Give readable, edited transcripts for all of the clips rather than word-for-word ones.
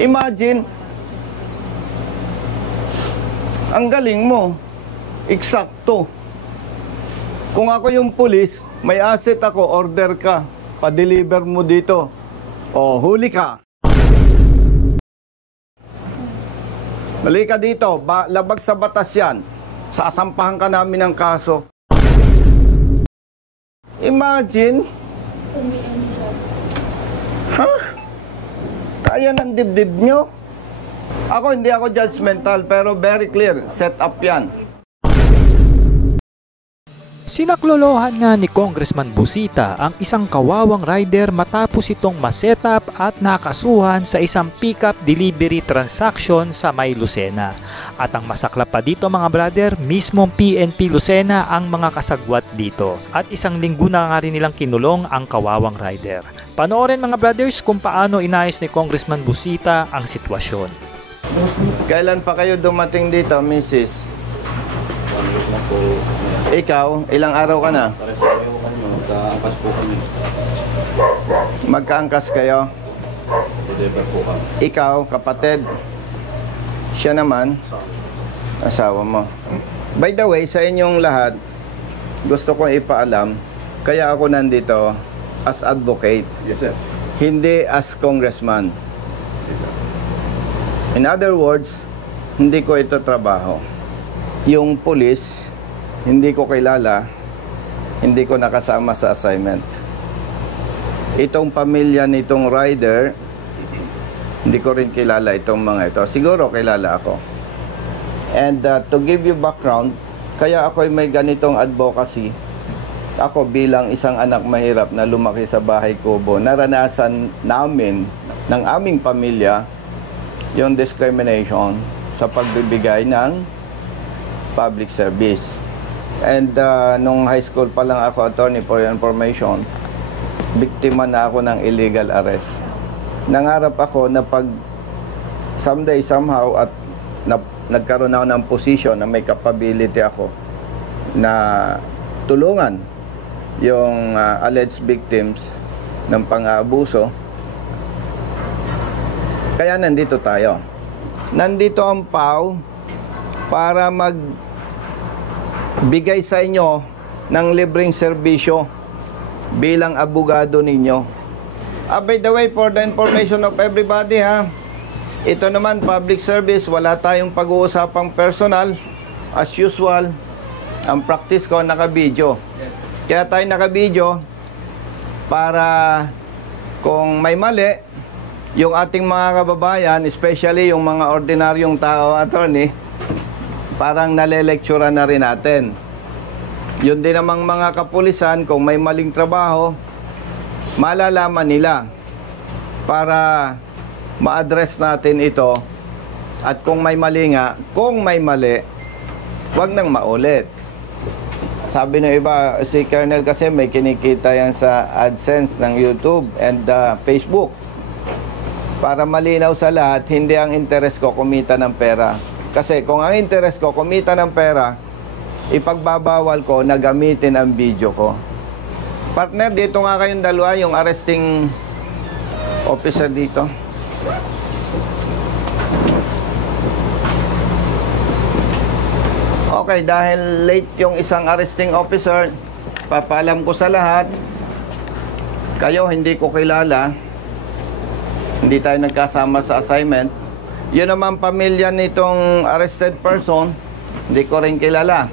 Imagine, ang galing mo, eksakto. Kung ako yung pulis, may asset ako, order ka, pa-deliver mo dito. O, huli ka. Balik ka dito, labag sa batas yan. Sasampahan ka namin ng kaso. Imagine. Ha? Kaya ng dibdib nyo? Ako, hindi ako judgmental, pero very clear. Set up yan. Sinaklolohan nga ni Congressman Busita ang isang kawawang rider matapos itong masetap at nakasuhan sa isang pickup delivery transaction sa May Lucena. At ang masaklap pa dito mga brother, mismong PNP Lucena ang mga kasagwat dito. At isang linggo na nga rin nilang kinulong ang kawawang rider. Panoorin mga brothers kung paano inayos ni Congressman Busita ang sitwasyon. Kailan pa kayo dumating dito, Mrs.? Ikaw, ilang araw ka na? Magkaangkas po kami. Magkaangkas kayo? Deliver po kami. Ikaw, kapatid. Siya naman, asawa mo. By the way, sa inyong lahat, gusto kong ipaalam, kaya ako nandito as advocate. Yes, sir. Hindi as congressman. In other words, hindi ko ito trabaho. Yung police, hindi ko kilala, hindi ko nakasama sa assignment. Itong pamilya nitong rider, hindi ko rin kilala itong mga ito. Siguro kilala ako. And to give you background, kaya ako may ganitong advocacy. Ako bilang isang anak mahirap na lumaki sa bahay kubo, naranasan namin ng aming pamilya yung discrimination sa pagbibigay ng public service. And nung high school pa lang ako, attorney for your information, biktima na ako ng illegal arrest. Nangarap ako na pag someday, somehow, at nagkaroon ako ng position na may capability ako na tulungan yung alleged victims ng pang-aabuso. Kaya nandito tayo. Nandito ang PAW para bigay sa inyo ng libreng serbisyo bilang abogado ninyo. By the way, for the information of everybody ha, ito naman public service, wala tayong pag-uusapang personal. As usual, ang practice ko naka-video. Kaya tayo naka-video para kung may mali, yung ating mga kababayan, especially yung mga ordinaryong tao, attorney, parang nalelektura na rin natin. Yun din namang mga kapulisan, kung may maling trabaho, malalaman nila para ma-address natin ito. At kung may mali nga, kung may mali, wag nang maulit. Sabi ng iba, si Colonel kasi may kinikita yan sa AdSense ng YouTube and Facebook. Para malinaw sa lahat, hindi ang interest ko kumita ng pera. Kasi kung ang interest ko kumita ng pera, ipagbabawal ko na gamitin ang video ko. Partner, dito nga kayong dalawa, yung arresting officer dito. Okay, dahil late yung isang arresting officer, papaalam ko sa lahat, kayo hindi ko kilala, hindi tayo nagkasama sa assignment. Yun naman pamilya nitong arrested person, hindi ko rin kilala.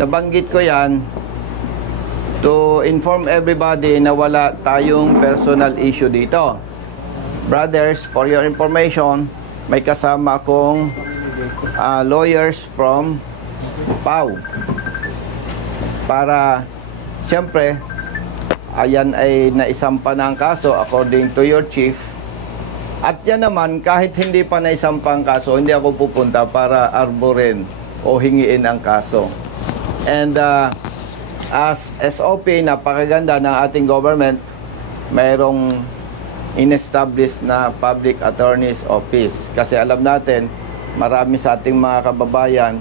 Nabanggit ko yan to inform everybody na wala tayong personal issue dito. Brothers, for your information, may kasama akong lawyers from PAW. Para, siyempre, ayan ay naisampa na ang kaso according to your chief. At yan naman, kahit hindi pa naisampa ang kaso, hindi ako pupunta para arborin o hingiin ang kaso. And as SOP, napakaganda ng ating government, mayroong in-establish na Public Attorney's Office. Kasi alam natin, marami sa ating mga kababayan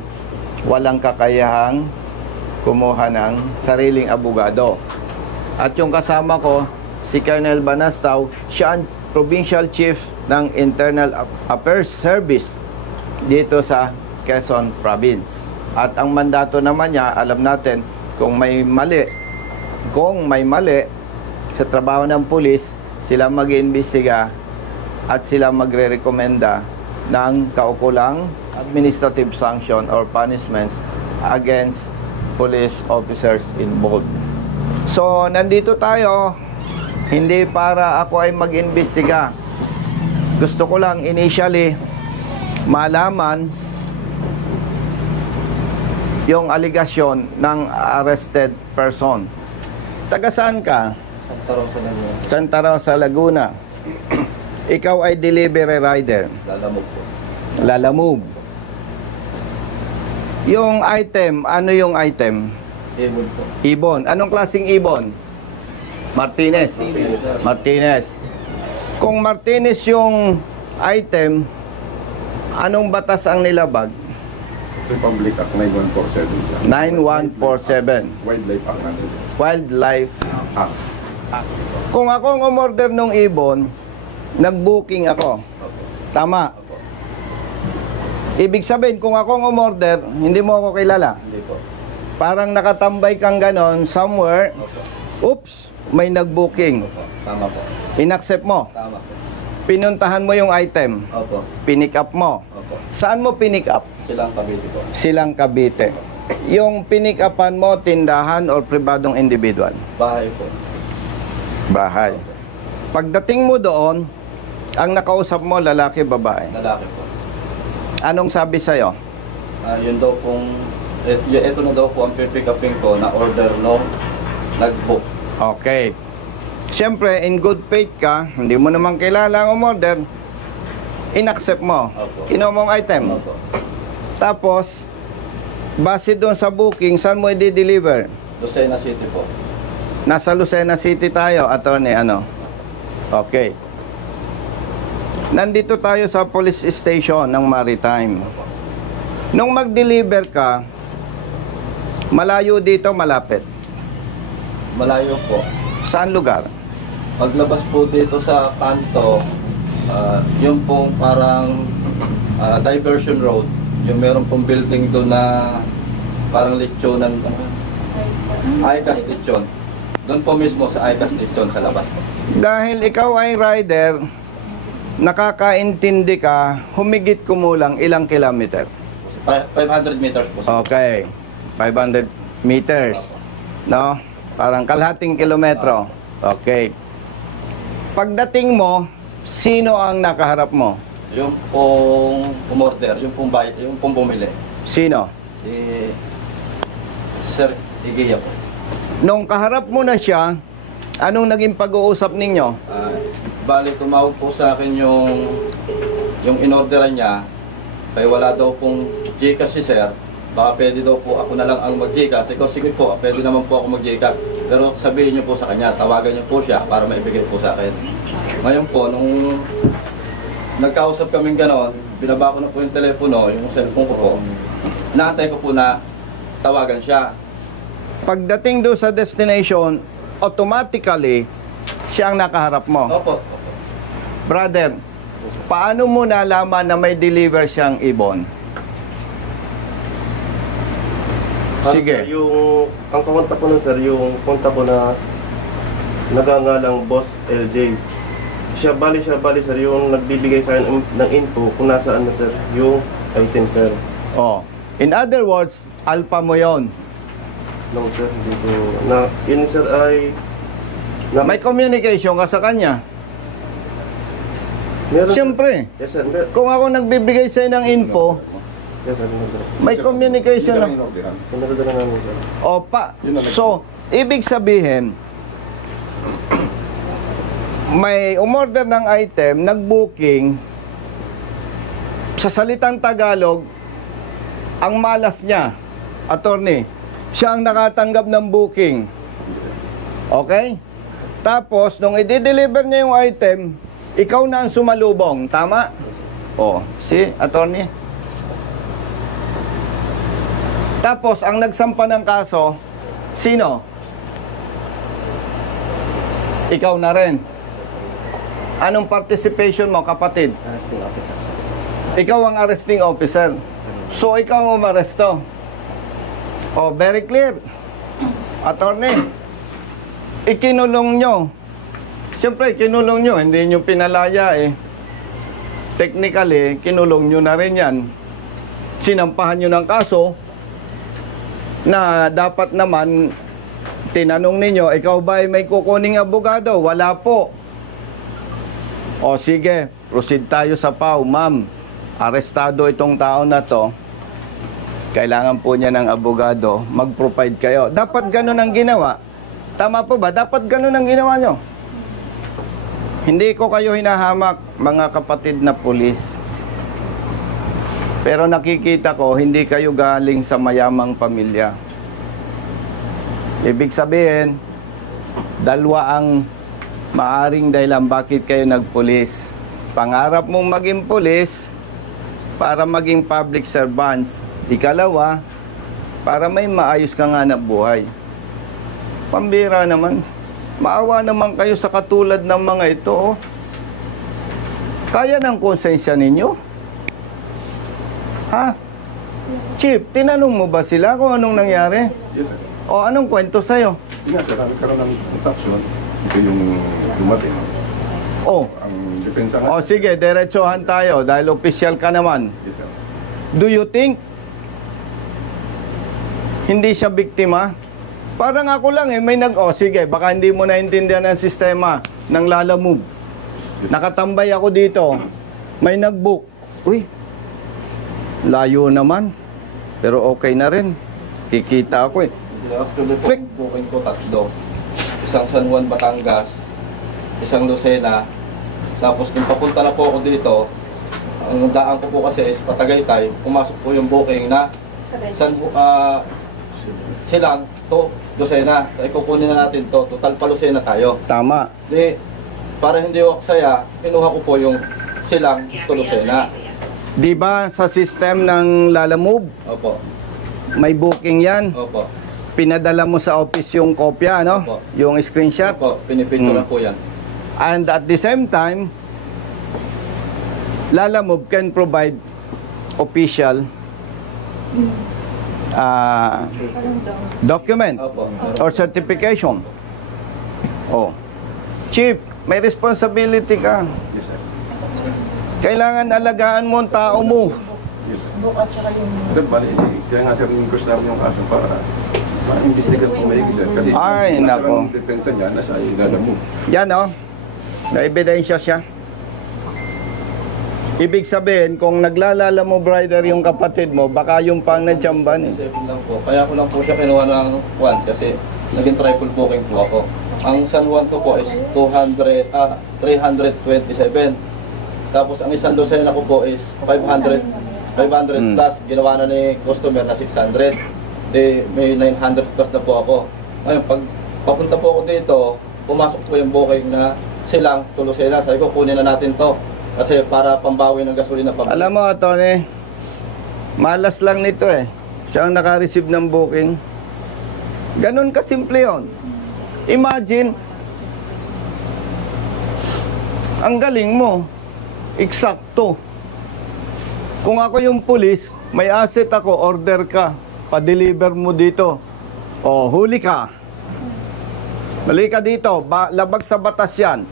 walang kakayahang kumuha ng sariling abogado. At yung kasama ko, si Colonel Banastaw, siya ang Provincial Chief ng Internal Affairs Service dito sa Quezon Province. At ang mandato naman niya, alam natin, kung may mali sa trabaho ng pulis, sila mag-iimbestiga at sila magre-rekomenda ng kaukulang administrative sanction or punishments against police officers involved. So, nandito tayo, hindi para ako ay mag-imbestiga. Gusto ko lang initially malaman yung aligasyon ng arrested person. Taga saan ka? Santa Rosa na yun. Santa Rosa, Laguna. Ikaw ay delivery rider. Lalamog po. Lalamove. Yung item, ano yung item? Ibon po. Ibon. Anong klaseng ibon? Martinez. Martinez, sir. Martinez. Kung Martinez yung item, anong batas ang nilabag? Republic Act 9147 siya. 9147. Wildlife Act natin siya. Wildlife. Act. Kung ako ang umorder ng ibon, nag-booking ako. Opo. Tama. Opo. Ibig sabihin, kung ako ang umorder, hindi mo ako kilala. Hindi po. Parang nakatambay kang ganon somewhere. Opo. Oops, may nag-booking. Opo. Tama po. Inaccept mo. Tama po. Pinuntahan mo yung item. Opo. Pinick up mo. Opo. Saan mo pinick up? Silang Cavite po. Silang Cavite. Yung pinick upan mo, tindahan or pribadong individual? Bahay po. Bahay. Pagdating mo doon, ang nakausap mo, lalaki, babae. Lalaki po. Anong sabi sa'yo? Yun daw pong, ito na daw po ang pick upin ko na order no nag-book. Okay. Siyempre, in good faith ka, hindi mo naman kilala ang umorder, inaccept mo. Opo. Kinuha mong item. Opo. Tapos, base doon sa booking, saan mo i-deliver? Lucena City po. Nasa Lucena City tayo, attorney, ano? Okay. Nandito tayo sa police station ng Maritime. Nung mag-deliver ka, malayo dito, malapit. Malayo po. Saan lugar? Paglabas po dito sa kanto, yung pong parang diversion road, yung meron pong building doon na parang lechonan, ICAS lechon. Doon po mismo sa ICAS lechon sa labas po. Dahil ikaw ay rider, nakakaintindi ka, humigit kumulang ilang kilometer? 500 meters po. Okay, 500 meters. No? Parang kalahating kilometro. Okay. Pagdating mo, sino ang nakaharap mo? Yung pong umorder, yung pong bumili. Sino? Si Sir Igiya po. Nung kaharap mo na siya, anong naging pag-uusap ninyo? Bali, tumawag po sa akin yung inorderan niya. Kaya wala daw pong Gcash si Sir. Baka pwede daw po ako na lang ang mag-Gcash. Ikaw, sige po, pwede naman po ako mag-Gcash. Pero sabihin niyo po sa kanya, tawagan niyo po siya para maibigay po sa akin. Ngayon po, nung nagkausap kaming ganon, binaba ko na po yung telepono, yung cellphone ko po. Naantay ko po na tawagan siya. Pagdating doon sa destination, automatically, siya ang nakaharap mo. Opo. Brother, paano mo nalaman na may deliver siyang ibon? Sige. Sir, ang kumontak ko nun sir, yung kontak ko na nagangalang Boss LJ. Siya bali sir, yung nagbibigay sa akin ng info kung nasaan na sir, yung item sir. Oh. In other words, alpha mo yon. No sir, hindi ko, yun sir ay, May communication ka sa kanya. meron sir. Siyempre, Yes sir, kung ako nagbibigay sa'yo ng info, yes sir, meron sir. may communication na. Pinagdala namin sir. Opa. So, ibig sabihin, may umorder ng item, nag-booking, sa salitang Tagalog, ang malas niya, attorney, siya ang nakatanggap ng booking. Okay? Tapos, nung i-deliver niya yung item, ikaw na ang sumalubong. Tama? O, si attorney. Tapos, ang nagsampa ng kaso, sino? Ikaw na rin. Anong participation mo, kapatid? Ikaw ang arresting officer. So, ikaw ang umaresto. Oh, very clear. Attorney, ikinulong nyo. Siyempre, kinulong nyo. Hindi nyo pinalaya eh. Technically, kinulong nyo na rin yan. Sinampahan nyo ng kaso na dapat naman tinanong ninyo, ikaw ba ay may kukuning abogado? Wala po. O sige, proceed tayo sa PAW. Ma'am, arestado itong tao na to. Kailangan po niya ng abogado. Mag-provide kayo. Dapat ganun ang ginawa. Tama po ba? Dapat ganun ang ginawa nyo. Hindi ko kayo hinahamak, mga kapatid na pulis. Pero nakikita ko, hindi kayo galing sa mayamang pamilya. Ibig sabihin, dalawa ang maaring dahilan bakit kayo nagpulis. Pangarap mong maging pulis para maging public servants. Ikalawa, para may maayos kang hanap buhay. Pambira naman. Maawa naman kayo sa katulad ng mga ito. Oh. Kaya ng konsensya ninyo? Ha? Chief, tinanong mo ba sila kung anong nangyari? Yes, sir. O anong kwento sa'yo? Hindi nga, sir. Nagkaroon ng transaction. Ito yung dumating. Oh. Ang depensa nga. O sige, diretsohan tayo dahil official ka naman. Yes, sir. Do you think hindi siya biktima? Parang ako lang eh, may sige, baka hindi mo naintindihan ang sistema ng Lalamove. Nakatambay ako dito, may nag-book. Uy, layo naman. Pero okay na rin. Kikita ako eh. Actually po, booking ko tatlo. Isang San Juan, Batangas, isang Lucena. Tapos nung papunta na po ako dito, ang daan ko po kasi is Patagaytay. Pumasok po yung booking na Silang to Lucena. Ay kukunin na natin to. Total pa Lucena tayo. Tama. Di, para hindi ako saya, kinuha ko po yung Silang to Lucena. Di ba sa system ng Lalamove, Opo. may booking yan? Opo. Pinadala mo sa office yung kopya, no? Opo. Yung screenshot. Opo. Pinipicture po yan. And at the same time, Lalamove can provide official document Opo. or certification. Oh. Chief, may responsibility ka. Yes, sir. Kailangan alagaan mo ang tao mo. Yes, sir. Sir, bali, kaya nga sir, in-request namin yung kaso para ma-investigate po maigi, sir. Kasi Ay, nasa nako. ang depensa niya, nasa ilalim mo. Yan, oh. Na-ebidensya siya. Ibig sabihin, kung naglalala mo, brother, yung kapatid mo, baka yung pang nadjamban eh. 7 lang po. Kaya ko lang po siya kinuha ng Juan kasi naging triple booking po ako. Ang San Juan ko po is 327. Tapos ang isang Lucena ko po is 500 plus. Ginawa na ni customer na 600. Di may 900 plus na po ako. Ngayon, pag papunta po ako dito, pumasok po yung booking na Silang to Lucena. Sabi ko, kunin na natin to. Kasi para pambawi ng gasolina pambili. Alam mo, Tony, malas lang nito eh. Siya ang naka-receive ng booking. Ganun kasimple yun. Imagine, ang galing mo, eksakto. Kung ako yung pulis, may asset ako, order ka, pa-deliver mo dito. O, huli ka. Mali ka dito, labag sa batas yan.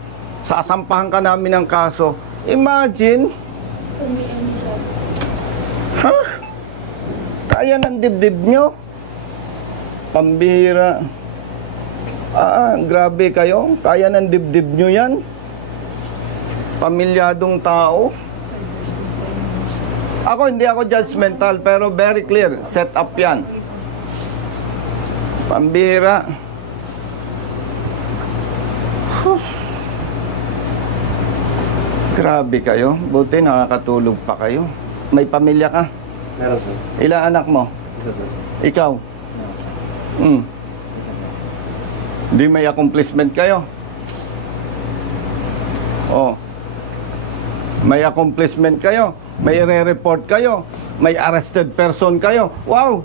Sasampahan ka namin ng kaso. Imagine, ha? Kaya ng dibdib nyo? Pambira. Grabe kayo. Kaya ng dibdib nyo yan? Pamilyadong tao. Hindi ako judgmental, pero very clear. Set up yan. Pambira. Grabe kayo. Buti nakakatulog pa kayo. May pamilya ka? Meron, sir. Ilang anak mo? Isa, sir. Ikaw? Di may accomplishment kayo? Oh. May accomplishment kayo? May re-report kayo? May arrested person kayo? Wow!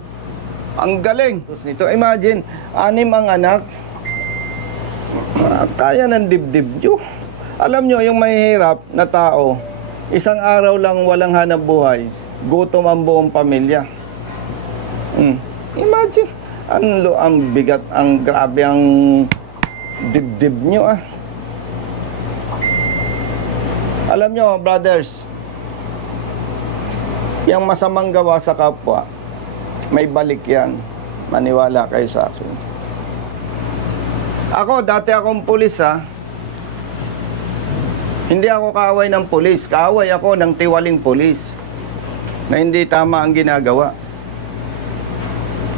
Ang galing! Nito, imagine, 6 ang anak. Kaya ng dibdib nyo. Alam nyo, yung mahihirap na tao, isang araw lang walang hanap buhay, gutom ang buong pamilya. Imagine, ang bigat, ang grabe ang dibdib nyo ah. Alam nyo, brothers, yung masamang gawa sa kapwa, may balik yan. Maniwala kayo sa akin. Ako, dati akong pulis ha. Hindi ako kaaway ng pulis. Kaaway ako ng tiwaling pulis na hindi tama ang ginagawa.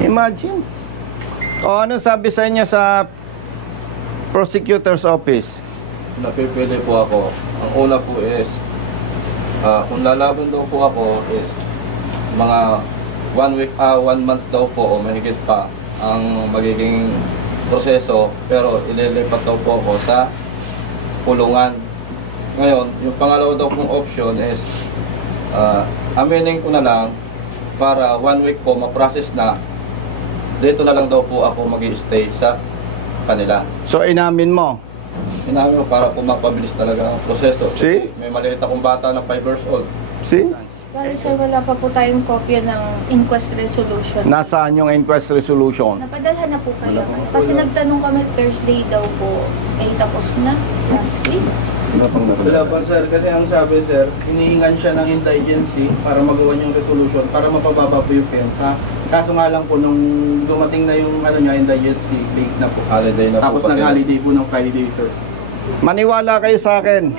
Imagine. O ano sabi sa inyo sa prosecutor's office? Napipili po ako. Ang una po is, kung lalaban daw po ako is mga 1 month daw po o mahigit pa ang magiging proseso, pero ililipat daw po ako sa pulungan. Ngayon, yung pangalawa daw pong option is aminin ko na lang para 1 week po ma-process na, dito na lang daw po ako mag-i-stay sa kanila. So inamin mo? Inamin mo para po mapabilis talaga ang proseso. See? Kasi may maliit akong bata na 5 years old. See? Bali sir, wala pa po tayong kopya ng inquest resolution. Nasaan yung inquest resolution? Napadalhan na po kayo. Kasi nagtanong kami Thursday daw po. Ay tapos na last week. Wala pa sir, kasi ang sabi sir, hinihingan siya ng indigency para magawa yung resolution para mapababa po yung pensa. Kaso nga lang po nung dumating na yung indigency, late na po. Holiday na po. Tapos nag-holiday po ng Friday sir. Maniwala kayo sa akin.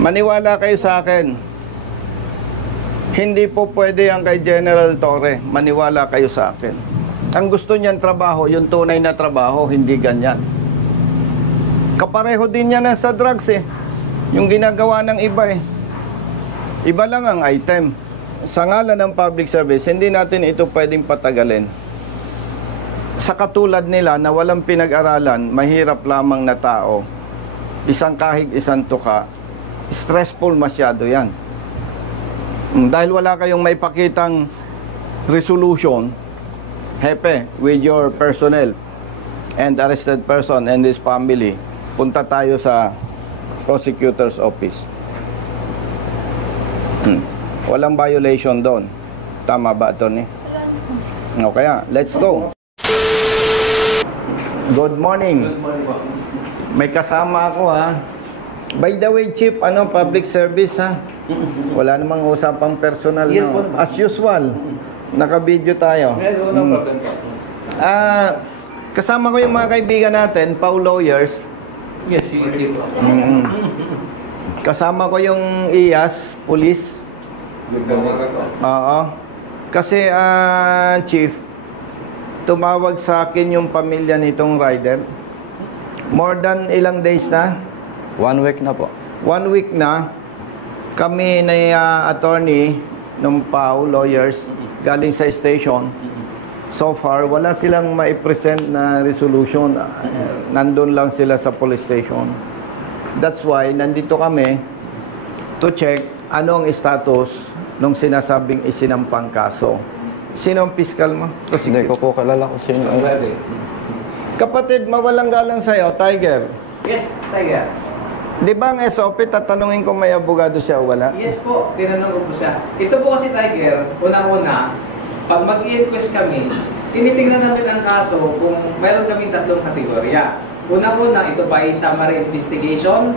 Maniwala kayo sa akin. Hindi po pwede ang kay General Torre. Maniwala kayo sa akin. Ang gusto niyan trabaho, yung tunay na trabaho, hindi ganyan. Kapareho din yan sa drugs eh. Yung ginagawa ng iba eh. Iba lang ang item. Sa ngalan ng public service, hindi natin ito pwedeng patagalin. Sa katulad nila na walang pinag-aralan, mahirap lamang na tao, isang kahig, isang tuka, stressful masyado yan. Dahil wala kayong may pakitang resolution, hepe, with your personnel and arrested person and his family, punta tayo sa prosecutor's office. Walang violation doon. Tama ba, Atty.? O kaya, let's go. Good morning. May kasama ako ha. By the way, Chief, public service ha? Wala namang usapang personal no? As usual, naka-video tayo. Kasama ko yung mga kaibigan natin, Pau Lawyers. Yes, Chief. Kasama ko yung IAS, Police. Oo. Kasi, Chief, tumawag sa akin yung pamilya nitong rider. More than ilang days na? 1 week na po. 1 week na. Kami na attorney ng Pau Lawyers galing sa station. So far, wala silang maipresent na resolution. Nandun lang sila sa police station. That's why, nandito kami to check anong status nung sinasabing isinampang kaso. Sino ang piskal mo? Hindi ko po kilala kung sino. Kapatid, mawalang galang sa'yo, Tiger. Yes, Tiger. Di ba ang SOP, tatanungin ko may abogado siya o wala? Yes po, tinanong ko po siya. Ito po kasi Tiger, unang-una, pag mag-i-inquest kami, tinitingnan namin ang kaso kung meron kaming 3 kategorya. Unang-una, ito ba ay summary investigation,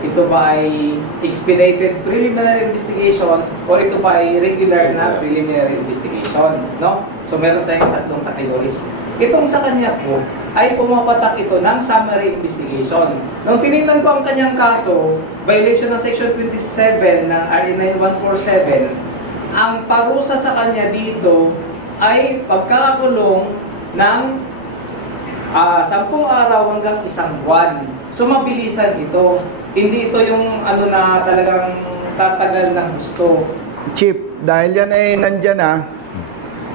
ito ba ay expedited preliminary investigation, o ito ba ay regular na preliminary investigation, no? So meron tayong 3 categories. Itong sa kanya po, ay pumapatak ito ng summary investigation. Nung tinignan ko ang kanyang kaso, violation ng Section 27 ng RA 9147, ang parusa sa kanya dito ay pagkakakulong ng 10 araw hanggang 1 buwan. So mabilisan ito. Hindi ito yung na talagang tatagal ng gusto. Chief, dahil yan ay nandyan na,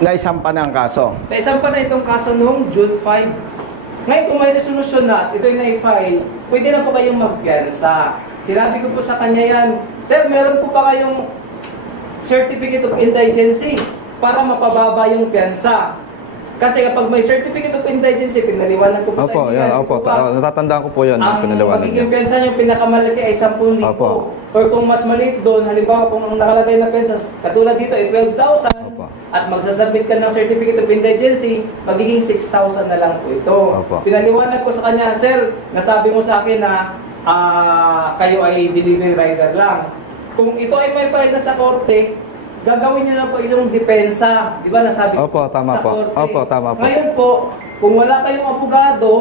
naisampa na ang kaso. Naisampa na itong kaso noong June 5. Ngayon kung may resolution na, ito yung na-file, pwede na po kayong magpiyansa. Sinabi ko po sa kanya yan, Sir, meron po ba kayong Certificate of Indigency para mapababa yung piyansa? Kasi kapag may certificate of indigency, pinaliwanag ko po sa Opo, inyo. yan, opo. Natatandaan ko po yan. Ang Pinaliwanag magiging niya. pensa nyo, pinakamalaki ay 10,000. Opo. Or kung mas maliit doon, halimbawa kung ang nakalagay na pensa, katulad dito ay 12,000, Opo. at magsasubmit ka ng certificate of indigency, magiging 6,000 na lang po ito. Opo. Pinaliwanag ko sa kanya, sir, nasabi mo sa akin na kayo ay delivery rider lang. Kung ito ay may file na sa korte, gagawin niyo na po itong depensa. Di ba nasabi ko Opo, tama sa po. korte? Opo, tama po. Ngayon po, kung wala kayong abogado,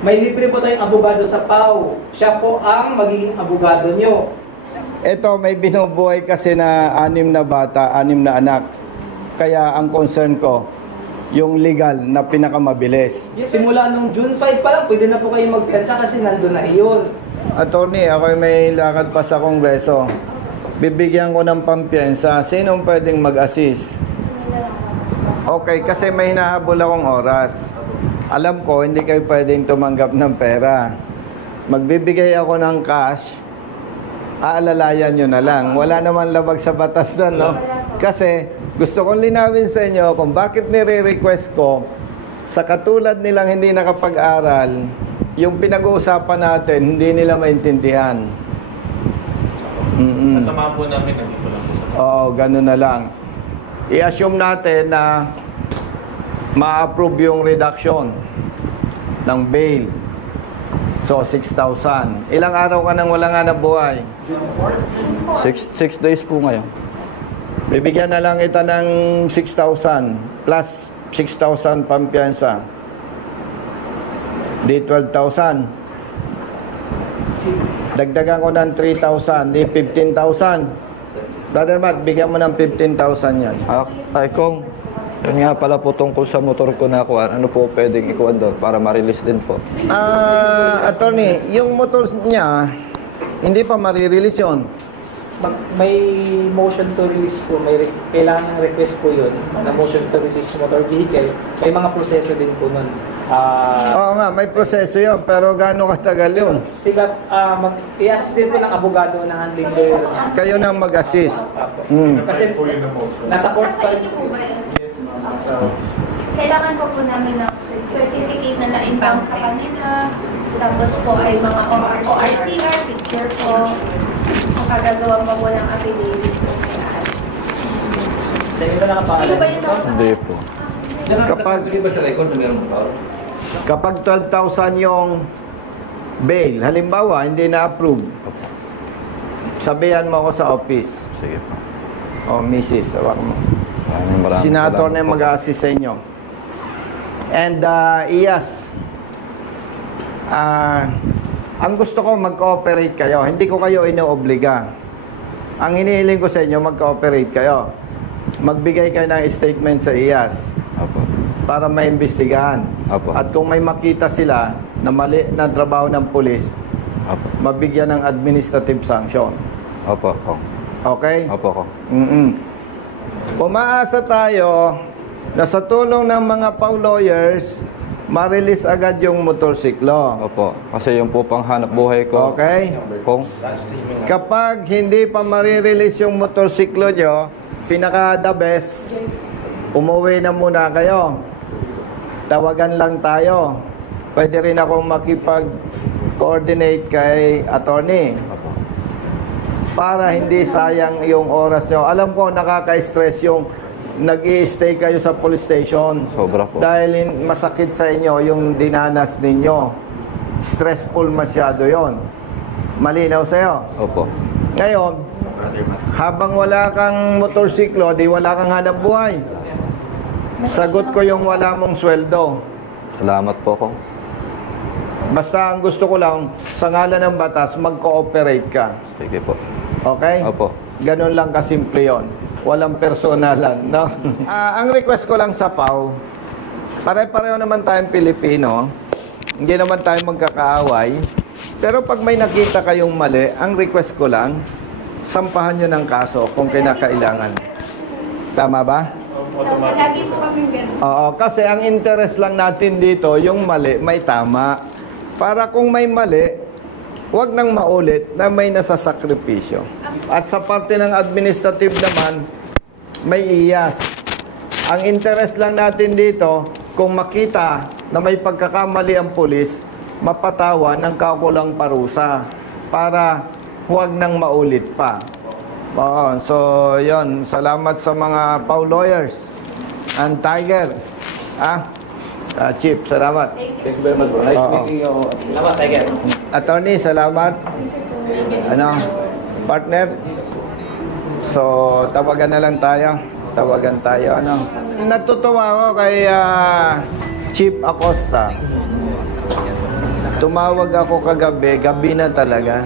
may libre po tayong abogado sa PAW. Siya po ang magiging abogado nyo. Ito, may binubuhay kasi na 6 na bata, 6 na anak. Kaya ang concern ko, yung legal na pinakamabilis. Simula nung June 5 pa lang, pwede na po kayo magpensa kasi nandun na iyon. Attorney, ako may lakad pa sa Kongreso. Bibigyan ko ng pampiyansa. Sinong pwedeng mag-assist? Okay, kasi may hinahabol akong oras. Alam ko, hindi kayo pwedeng tumanggap ng pera. Magbibigay ako ng cash, aalalayan nyo na lang. Wala naman labag sa batas doon, no? Kasi gusto kong linawin sa inyo kung bakit nire-request ko sa katulad nilang hindi nakapag-aral, yung pinag-uusapan natin, hindi nila maintindihan. Kasama po namin, nandito lang po sa Oo, ganun na lang. I-assume natin na ma-approve yung reduction ng bail. So, 6,000. Ilang araw ka nang wala nga nabuhay? 6 days po ngayon. Bibigyan na lang kita ng 6,000 plus 6,000 pampiyansa. Di 12,000. Dagdagan ko ng 3,000, di 15,000. Brother Matt, bigyan mo ng 15,000 yan. Ay, kung yun nga pala po tungkol sa motor ko na kuha, ano po pwedeng ikuha doon para ma-release din po? Attorney, yung motor niya, hindi pa marirelease yun. May motion to release po, kailangan ng request po yun na motion to release motor vehicle. May mga proseso din po nun. Oo nga, may proseso yun, pero gaano katagal yun? Sila, i-assist din po ng abogado na handling lawyer niya. Kayo na mag-assist. Kasi nasa court pa rin po. Kailangan po po namin ng certificate na na-impound sa kanila. Tapos po ay mga ORCR, picture po. Ang kagagawa mo po ng affidavit po. Sa inyo ba nakapangalan? Sino ba yung Hindi po. Kapag- ba sa record na meron mo? Kapag 12,000 yung bail, halimbawa, hindi na-approve, sabihan mo ako sa office. Sige po. O, Mrs. Tawag mo. Maraming Senator na salamat po. mag-assist sa inyo. And, Iyas, ang gusto ko mag-cooperate kayo. Hindi ko kayo inoobliga. Ang hinihiling ko sa inyo, mag-cooperate kayo. Magbigay kayo ng statement sa Iyas Opo. para maimbestigahan. Opo. At kung may makita sila na mali na trabaho ng pulis, Opo. mabigyan ng administrative sanction. Opo, kong. Okay? Opo, kong. Umaasa tayo na sa tulong ng mga PAW lawyers, ma-release agad yung motorsiklo. Opo. Kasi yung po pang hanap buhay ko. Okay? Kong. Kapag hindi pa ma-release yung motorsiklo nyo, pinaka-the best, umuwi na muna kayo. Tawagan lang tayo. Pwede rin akong makipag-coordinate kay attorney Opo. para hindi sayang yung oras nyo. Alam ko, nakaka-stress yung nag-i-stay kayo sa police station. Sobra po. Dahil masakit sa inyo yung dinanas ninyo. Stressful masyado yon. Malinaw sa'yo. Opo. Ngayon, habang wala kang motorsiklo, di wala kang hanap buhay. Sagot ko yung wala mong sweldo. Salamat po, kong. Basta ang gusto ko lang, sa ngalan ng batas, mag-cooperate ka. Sige po. Okay? Opo. Ganun lang kasimple yon. Walang personalan, no? Ang request ko lang sa PAW, pare-pareho naman tayong Pilipino, hindi naman tayo magkakaaway, pero pag may nakita kayong mali, ang request ko lang, sampahan nyo ng kaso kung kinakailangan. Tama ba? Lagi po kami ganun. Oo, kasi ang interest lang natin dito, yung mali, may tama. Para kung may mali, huwag nang maulit na may nasasakripisyo. At sa parte ng administrative naman, may iyas. Ang interest lang natin dito, kung makita na may pagkakamali ang pulis, mapatawan ng kaukulang parusa para huwag nang maulit pa. Oo, so yon, salamat sa mga PAW lawyers and Tiger. Chief, salamat. Thank you very much, bro. Nice meeting you. Salamat, Tiger. Attorney, salamat. Ano, partner? So, tawagan na lang tayo. Tawagan tayo. Ano? Natutuwa ako kay Chief Acosta. Tumawag ako kagabi, gabi na talaga.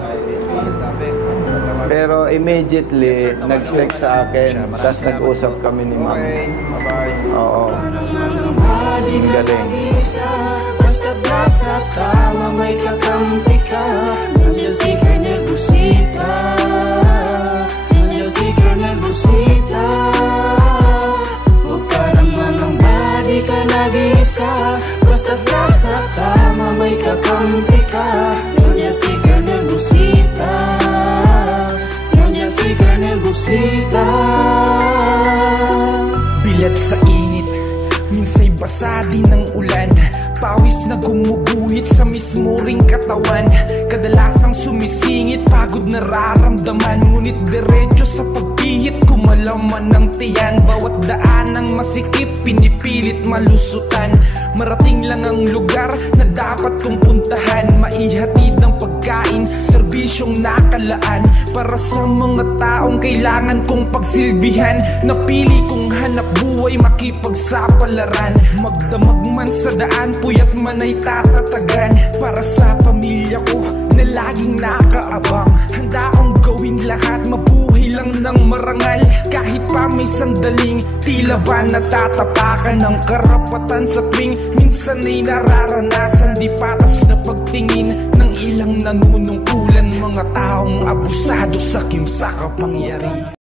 Pero immediately, nag-text sa akin. Tapos nag-usap kami ni Ma'am. Oo. Ang galing. Basta nasa tama, may kakampi ka. Nandiyan si Colonel Busita. Nandiyan si Colonel Busita. Huwag ka naman ng body ka nag-iisa. Basta nasa tama, may kakampi ka. Nandiyan si Colonel Busita. Nandiyan si Colonel Busita. Bilat sa init, minsa'y basa din ng ulan. Pawis na gumuguhit sa mismo ring katawan. Kadalasang sumisingit, pagod nararamdaman. Ngunit diretso sa pagpihit, kumalaman ng tiyan. Bawat daan ng masikip, pinipilit malusutan. Marating lang ang lugar na dapat kong puntahan. Maihatid ng pagkain, serbisyong nakalaan. Para sa mga taong kailangan kong pagsilbihan. Napili kong hanap buhay, makipagsapalaran. Magdamag man sa daan, puyat man ay tatatagan. Para sa pamilya ko na laging nakaabang. Handa akong gawin lahat, mabuhay lang ng marangal. Kahit pa may sandaling tila ba natatapakan ng karapatan sa tuwing minsan ay nararanasan. Di patas na pagtingin ng ilang nanunungkulan. Mga taong abusado sa kimsa kapangyarihan.